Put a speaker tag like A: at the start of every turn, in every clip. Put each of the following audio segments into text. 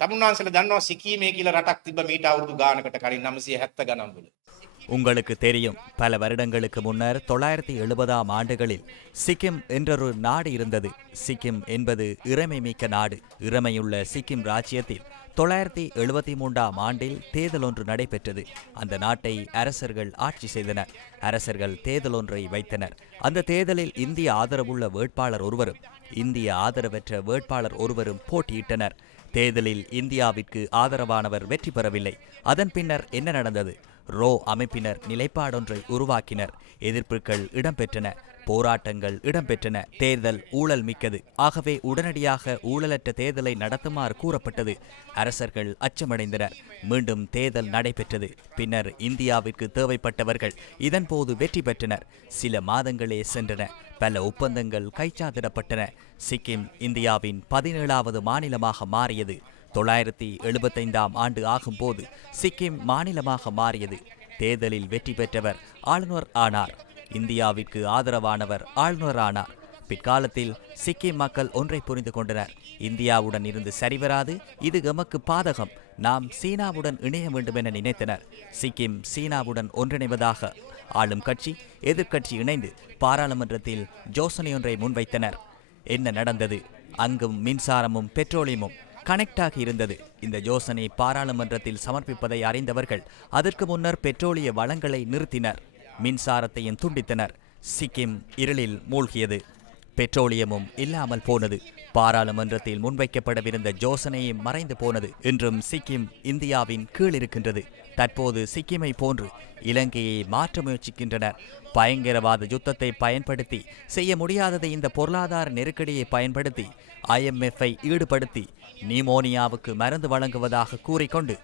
A: තමුන්වහන්සේලා දන්නවා සිකීමේ කියලා රටක් තිබ්බ මීට අවුරුදු ගානකට කලින් 970 ගණන්වල.
B: உங்களுக்கு தெரியும். பல வருடங்களுக்கு முன்னர் தொள்ளாயிரத்தி எழுபதாம் ஆண்டுகளில் சிக்கிம் என்றொரு நாடு இருந்தது. சிக்கிம் என்பது இறைமை மிக்க நாடு. இறைமையுள்ள சிக்கிம் ராஜ்யத்தில் தொள்ளாயிரத்தி எழுபத்தி மூன்றாம் ஆண்டில் தேர்தல் ஒன்று நடைபெற்றது. அந்த நாட்டை அரசர்கள் ஆட்சி செய்தனர். அரசர்கள் தேர்தல் ஒன்றை வைத்தனர். அந்த தேர்தலில் இந்திய ஆதரவுள்ள வேட்பாளர் ஒருவரும் இந்திய ஆதரவற்ற வேட்பாளர் ஒருவரும் போட்டியிட்டனர். தேர்தலில் இந்தியாவிற்கு ஆதரவானவர் வெற்றி பெறவில்லை. அதன் பின்னர் என்ன நடந்தது? ரோ அமைப்பினர் நிலைப்பாடொன்றை உருவாக்கினர். எதிர்ப்புகள் இடம்பெற்றன. போராட்டங்கள் இடம்பெற்றன. தேர்தல் ஊழல் மிக்கது. ஆகவே உடனடியாக ஊழலற்ற தேர்தலை நடத்துமாறு கூறப்பட்டது. அரசர்கள் அச்சமடைந்தனர். மீண்டும் தேர்தல் நடைபெற்றது. பின்னர் இந்தியாவிற்கு தேவைப்பட்டவர்கள் இதன்போது வெற்றி பெற்றனர். சில மாதங்களே சென்றன. பல ஒப்பந்தங்கள் கைச்சாத்திடப்பட்டன. சிக்கிம் இந்தியாவின் பதினேழாவது மாநிலமாக மாறியது. தொள்ளாயிரத்தி எழுபத்தைந்தாம் ஆண்டு ஆகும்போது சிக்கிம் மாநிலமாக மாறியது. தேர்தலில் வெற்றி பெற்றவர் ஆளுநர் ஆனார். இந்தியாவிற்கு ஆதரவானவர் ஆளுநர் ஆனார். பிற்காலத்தில் சிக்கிம் மக்கள் ஒன்றை புரிந்து கொண்டனர். இந்தியாவுடன் இருந்து சரிவராது இது எமக்கு பாதகம். நாம் சீனாவுடன் இணைய வேண்டும் என நினைத்தனர். சிக்கிம் சீனாவுடன் ஒன்றிணைவதாக ஆளும் கட்சி எதிர்க்கட்சி இணைந்து பாராளுமன்றத்தில் யோசனையொன்றை முன்வைத்தனர். என்ன நடந்தது? அங்கும் மின்சாரமும் பெட்ரோலியமும் கனெக்ட் ஆகியிருந்தது இந்த யோசனை பாராளுமன்றத்தில் சமர்ப்பிப்பதை அறிந்தவர்கள் அதற்கு முன்னர் பெட்ரோலிய வளங்களை நிறுத்தினர். மின்சாரத்தையும் துண்டித்தனர். சிக்கிம் இருளில் மூழ்கியது. பெட்ரோலியமும் இல்லாமல் போனது. பாராளுமன்றத்தில் முன்வைக்கப்படவிருந்த யோசனையும் மறைந்து போனது. இன்றும் சிக்கிம் இந்தியாவின் கீழ் இருக்கின்றது. தற்போது சிக்கிமை போன்று இலங்கையை மாற்ற முயற்சிக்கின்றனர். பயங்கரவாத யுத்தத்தை பயன்படுத்தி செய்ய முடியாததை இந்த பொருளாதார நெருக்கடியை பயன்படுத்தி ஐஎம்எஃப்ஐ ஈடுபடுத்தி நிமோனியாவுக்கு மருந்து வழங்குவதாக கூறிக்கொண்டு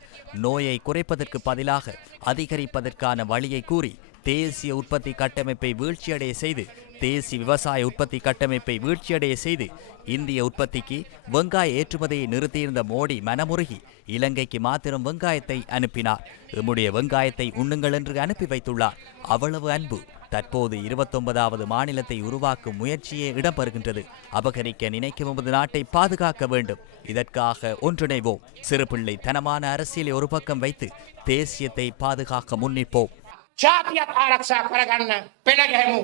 B: நோயை குறைப்பதற்கு பதிலாக அதிகரிப்பதற்கான வழியை கூறி தேசிய உற்பத்தி கட்டமைப்பை வீழ்ச்சியடைய செய்து தேசிய விவசாய உற்பத்தி கட்டமைப்பை வீழ்ச்சியடைய செய்து இந்திய உற்பத்திக்கு வெங்காய ஏற்றுமதியை நிறுத்தியிருந்த மோடி மனமுருகி இலங்கைக்கு மாத்திரம் வெங்காயத்தை அனுப்பினார். எம்முடைய வெங்காயத்தை உண்ணுங்கள் என்று அனுப்பி வைத்துள்ளார். அவ்வளவு அன்பு தற்போது இருபத்தொன்பதாவது மாநிலத்தை உருவாக்கும் முயற்சியே இடம்பெறுகின்றது. அபகரிக்க நினைக்கும் எமது நாட்டை பாதுகாக்க வேண்டும். இதற்காக ஒன்றிணைவோம். சிறுபிள்ளை தனமான அரசியலை ஒரு பக்கம் வைத்து தேசியத்தை பாதுகாக்க முன்னிப்போம்
A: जातियत आरक्षा प्रगण पेलगेमू